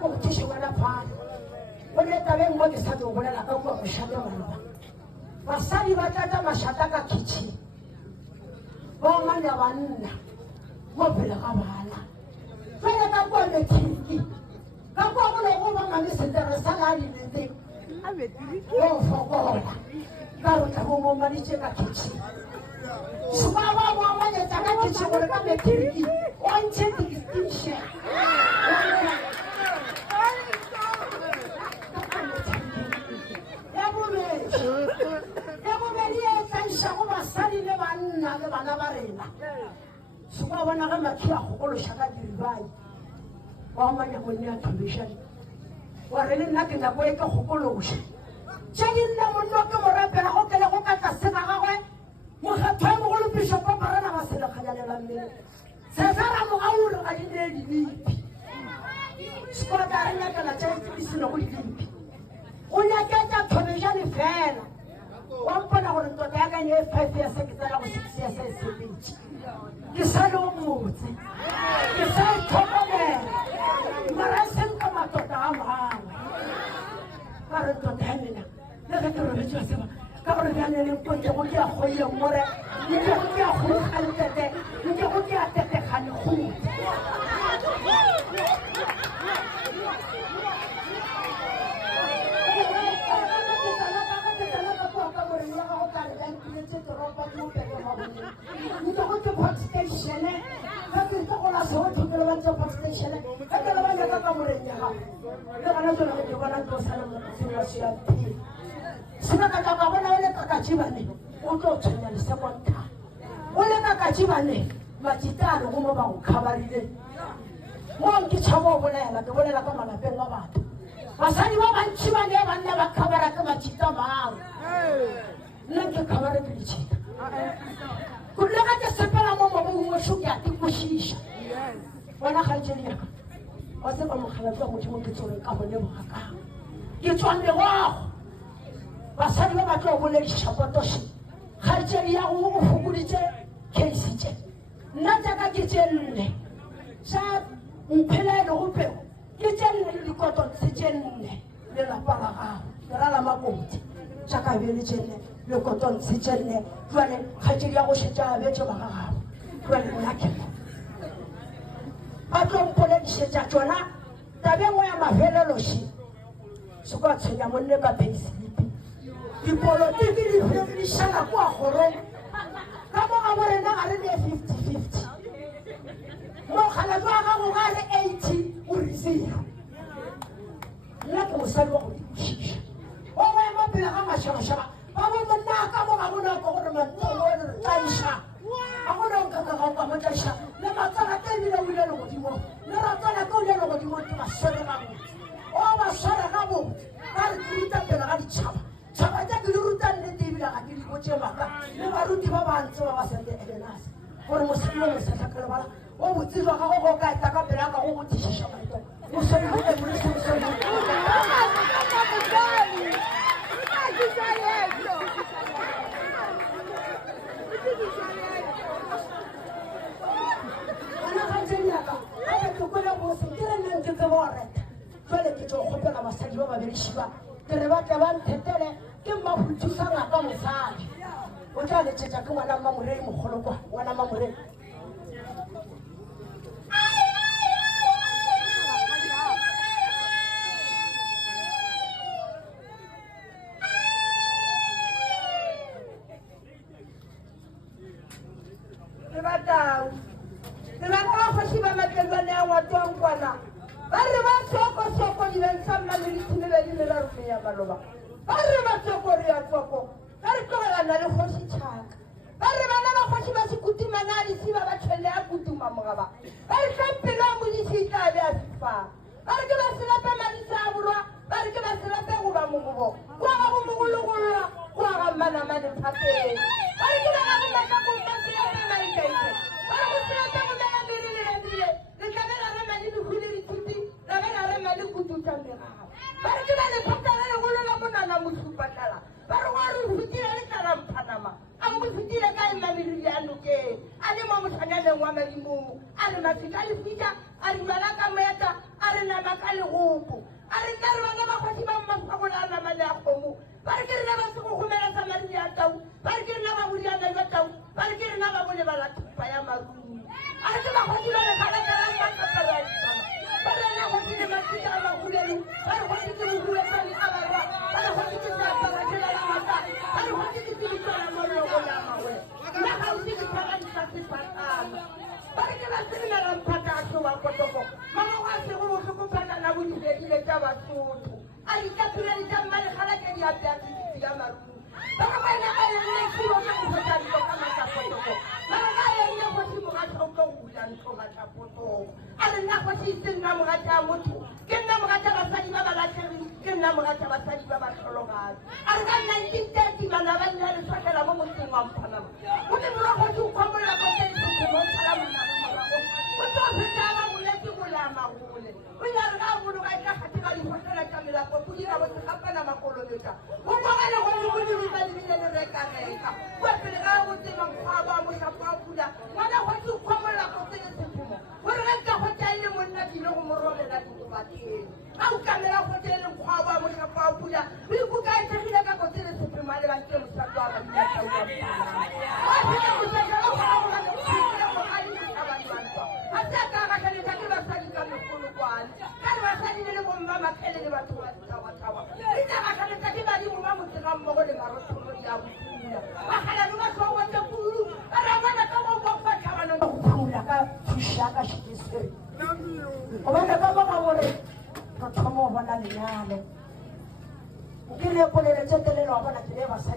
go tšhe wena phana o le tabeng mo ke sa tlo bolela ka kwa mošate maleba basadi ba tlatsa mašata ka kitchen ba ngwana banna mo pele ga bana fela ka kwa metiki ka kwa go le go ba ngane setere sa la di nete o fokola ka re tla mo manitse ka kitchen suba ba mo manetsa ka kitchen gore ka metiki o ntse distinction basadi le banna le bana ba rena suba bona ga mathia go shaka diribai wa manya go nna television wa re nna ke na go e ka go kolosha tšedi nna monno ke mo rapela go kele go ka tlase ga gagwe mo gatho mo go lopisha pa barana ba sele kganyana mme se fara mo ga uro ga dine di bipi skota re nya kana tšedi di sino go di bipi o nya ke tsa television fela wa mpona gore tota ya ka nye 5 years ke tsala go 6 years e sebetsi ke sa le o motse ke sa itlhokomela mara senka matota a mangwe ka re tota ya mena le ge ke robetswa seba ka gore bjane le mponte go ke a goile more nke go ke a gologale tete nke go ke a tetegane gotse basadi ba bantši ba ne banna ba khabara ke matšita mang nna ke khabara ke ditšita go le ga ke sepela mo mobung mo šoke a tikwešiša bona kgaetšedi yaka wa tseba mogala tsa modimo ke tsone ka bone bogakang ke tswang lewago basadi ba ba tlo bolediša potoši kgaetšedi ya go o fokoditše case tše nna jaaka ke tše nne sa mphelele go pego ke tše nne le dikoton se tše nne le lapa la gago ke rala makoti jaaka bele tše nne le koton se tše nne jale kgaetšedi ya go šetša abetše ba ga gago jale nna ke ba tlo mpoledišetša tšona tabengwe ya mafeleloši se kwa tshwenya monne ka payslipi dipolotiki di šala kwa kgorong ka mo ga borena ga re ne 50-50 mokgalatso wa gago ga re 80 o re 0 nna ke mosadi wa go dikošiša o go ema pele ga mašarašara ba bo monna ka mo ga bonako gore mantolo o re taiša a gona nkakagauka mo taiša le matsala ke ebile o ile le godimo le ratsana ke o ile le godimo ke baswere gabotse o baswere gabotse ka re ke ruta pele ga ditšhaba tšhaba tša ke di ruta nnete ebile ga ke di botse maka le baruti ba bantse ba ba sente elenas gore mosadi o mosetlhakele bala o botse jwa gago go ka eta ka pele a ka go botišiša maito mosadi o ebolesesoi jale ke tlo kgopela basadi ba babediši ba ke re ba tle ba nthetele ke mmaphuthusang a ka mosadi o tla letšetša ke ngwana mmamorei mogolo kwa ngwana mmamorei ke batao ke batao kgoši ba matlelwane a ngwatwang kwana ba re ba soko di bentsha mma le dithulele di mera rome ya maloba ba re ba soko re ya soko ba re tlogelana le kgoši tšhaka ba re bana ba kgoši ba sekutumana a disiba ba tšhwele ya kutuma mogaba ba re tlampelo a modisi tla be a sefang ba re ke ba selape madisa a borwa ba re ke ba selape goba mogobo kwa ga go mogologolwa kwa ga mmanamane phapeng ba re ke ba ga gomakakong ba selape maikaise ba re go selape go mena mere le radile le tlabe la rema le dihule dithuti la be la rema le kututsa merao ba re ke ba lephatala legolo la monana mosupatlala ba re go re fetile le tlalamphanama a mo fetile ka emamerile a nokeng a le mo motlhanyaneng wa madimong a re mafika le fita a re jala ka moeta a re nama ka legolo bohloko a re nna re bana ba kgwadi ba mmafagola a namane a kgomo ba re ke rena ba se go gomela samadini ya tau ba re ke rena ba bodiana jwa tau ba re ke rena ba bole bala thupa ya marung a re ke bakgwadi ba lekgalakalang bakapalaisana ba rena kgwadi le matsika a magolelo ba re kgwadi ke mohuesane a barwa ba re kgwadi ke seaparatela la mata ba re kgwadi ke tebitsana moloko ya mawe nna gausi ke tshwaganisa sepatana ba re ke ba selemela mphata a tlo wa kotoko mamago a sego botlhokophatana bodibedile tsa basotho a dikapiledi tsa mmalekgala ke diapeatitisi ya marung ba re baena a enne kilo ke kgotsanto ka matlapotoko mara ka enne kgosi mogatha o tlo go bula ntho matlapotoko a re nna kgosi se nna mogatha ya motho ke nna mogatha basadi ba ba latlhegeng ke nna mogatha basadi ba ba tlhologane a re ka 1930 bana ba nna le tshwakela mo motseng wa mphanama o te bora kgosi o kgomolola kotesekomotsala monamorago o tlo feta ba boletse golamagole o nyare ka bologa e ka kgathe ka dikgotlela tsa melako go dira bosekgapana makololeta go kogele go lebodiriba lebile le reka-reka kua pele ka go tseba mokgwa ba motlhapo wa pula ngwana kgotse o kgomolola kotele sephumo gore ge ka kgotsa e le monna dile go morobela dikobateng a o kamela kgotse e le mokgwa ba motlhapo wa pula o ikuka e thegile ka kotele sephumo a lebante mosato wa bamiatauaaa a phela mosajala gona go bane kgotile go adimisabanantwa a se a ka gatlhanetsa ke basadi ka megolokwane ka le basadi le le bomma maphele le batho ba dithabatshaba e tsa gatlhanetsa ke badimo ba motsegang mmogo le marotholo ya bopula bagalabe ba tlhogote kulu ba rabana ka go bofa tlhabanong go phula ka thuša ka šhekesere gobane ka moga gore re thoma go bona lenyalo ke le poleletse telelo wa bona ke le basadi